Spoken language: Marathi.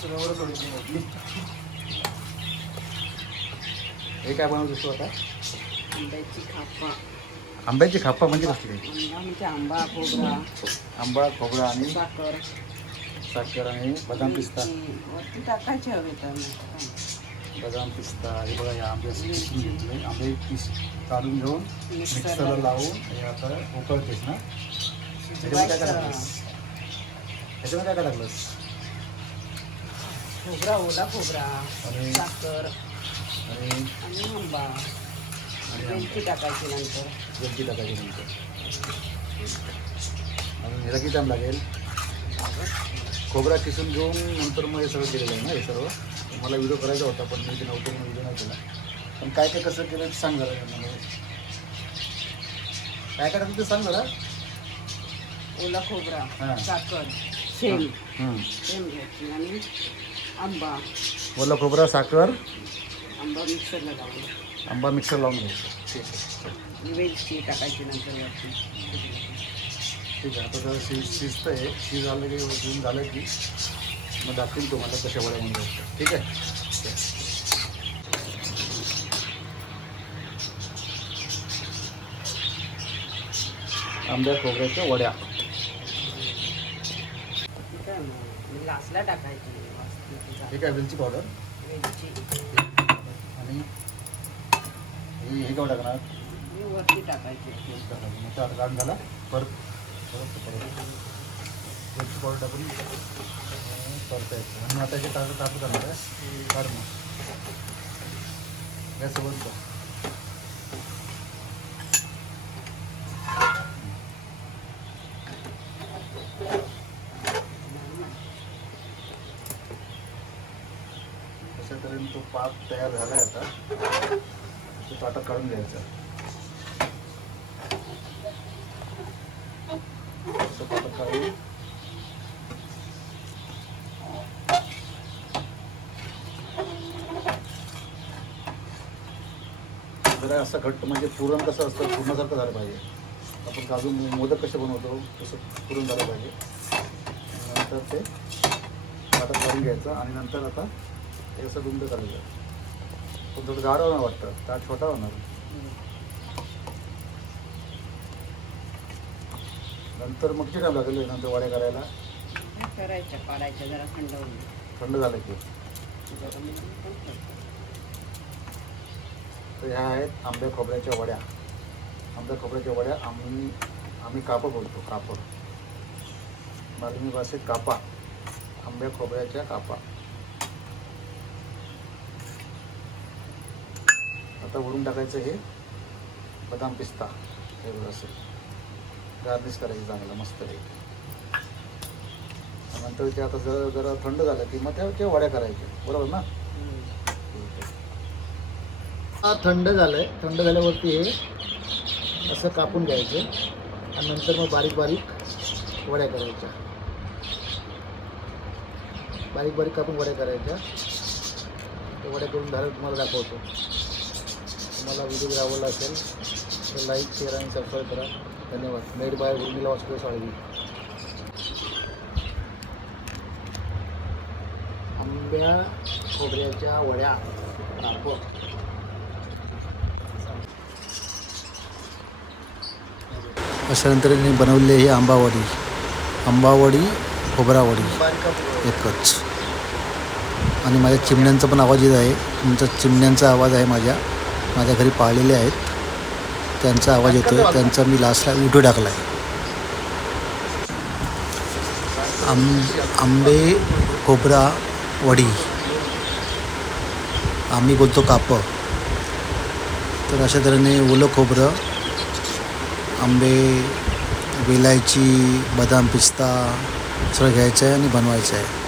सगळं थोडीशी मोठी हे काय बनवतो तू आता? आंब्याची खापा आंब्याची खाप्पा म्हणजे कसली काय? आंबा म्हणजे आंबा खोबरा. आंबा खोबरा आणि साखर. साखर आणि बदाम पिस्ता. मिरची वरती टाकायचे हवे तर. बदाम पिस्ता हे बघा या आंबे असे किसून घेतले आंबे पीस काढून घेऊन मिक्सरला लावून. हे आता उकळतेस ना? त्याच्यामध्ये काय काय टाकलंस? त्याच्यामध्ये काय काय टाकलंस? खोबरा ओला खोबरा आणि साखर आणि आणि आंबा. आणि आंबा. वेलची टाकायची नंतर. वेलची टाकायची नंतर. आणि ह्याला किती टाईम लागेल? खोबरा किसून घेऊन नंतर मग हे सगळं केलेलं आहे ना हे सर्व? मला व्हिडिओ करायचा होता पण मी ते नव्हतं म्हणून व्हिडिओ नाही केला. पण काय काय कसं केलं ते सांग जरा मला. काय काय टाकलं ते सांग जरा. ओला हा. खोबरा साखर शेंग. हं. शेंग घ्यायची आणि आंबा. ओला खोबरा साखर. आंबा मिक्सरला लावून. आंबा मिक्सर लावून घ्यायचं. ठीक आहे. वेलची टाकायची नंतर वरती. ठीक आहे. आता जरा शिज शिजतं आहे शिज झालं की शिजून झालं की मग दाखवीन तुम्हाला कशा वड्या म्हणून ठीक आहे? आंब्या खोबऱ्याच्या वड्या. काय मग लासला टाकायची ठीक आहे वेलची पावडर वेलची. आणि हे हे केव्हा टाकणार? आणि वरती टाकायची. मग गाण झाला. परत वेलची पावडर टाकून परतायचं आणि आता हे टाकू टाकू करणार आहे काढ मग गॅसवर कर. अशा तऱ्हेने तो पाक तयार झाला आहे आता. तो आता काढून घ्यायचा. असं काढून जरा असं घट्ट म्हणजे पुरण कसं असतं? पुरणासारखं झालं पाहिजे. आपण काजू मोदक कसे बनवतो? तसं पुरण झालं पाहिजे. नंतर ते पाटक काढून घ्यायचं आणि नंतर आता हे असं गुंड करायचं पण थोडं गाढ होणार वाटतं. ताट छोटा होणार. नंतर मग किती टाईम लागेल नंतर वड्या करायला. करायच्या पाडायच्या जरा थंड होऊन थंड झालं की. तर ह्या आहेत आंब्या खोबऱ्याच्या वड्या. आंब्या खोबऱ्याच्या वड्या आम्ही आम्ही कापं बोलतो कापं. मालवणी भाषेत कापा. आंब्या खोबऱ्याच्या कापा. आता वरून टाकायचं हे बदाम पिस्ता. हे बघ असं. गार्निश करायचं चांगलं मस्त पैकी. नंतर ते आता जरा जरा थंड झालं की मग त्या- वड्या करायच्या. बरोबर ना. हा थंड झालंय. थंड झाल्यावरती हे असं कापून घ्यायचं. आणि नंतर मग बारीक बारीक वड्या करायच्या. बारीक बारीक कापून वड्या करायच्या. त्या वड्या करून झालं तुम्हाला दाखवतो. तुम्हाला व्हिडिओ आवडला असेल तर लाईक शेअर आणि सबस्क्राईब करा. धन्यवाद. मेड बाय उर्मिला वासुदेव साळवी आंब्या खोबऱ्याच्या वड्या कापड अशा नंतरने बनवले ही आंबावडी आंबावडी खोबरावडी एकच. आणि माझ्या चिमण्यांचा पण आवाज येत आहे. तुमचा चिमण्यांचा आवाज आहे माझ्या. माझ्या घरी पाळलेले आहेत. त्यांचा आवाज येतो आहे त्यांचा मी लास्टला व्हिडिओ टाकला आहे आम आंबे खोबरा वडी. आम्ही बोलतो कापं. तर अशा तऱ्हेने ओलं खोबरं आंबे वेलायची बदाम पिस्ता सगळं घ्यायचं आहे आणि बनवायचं आहे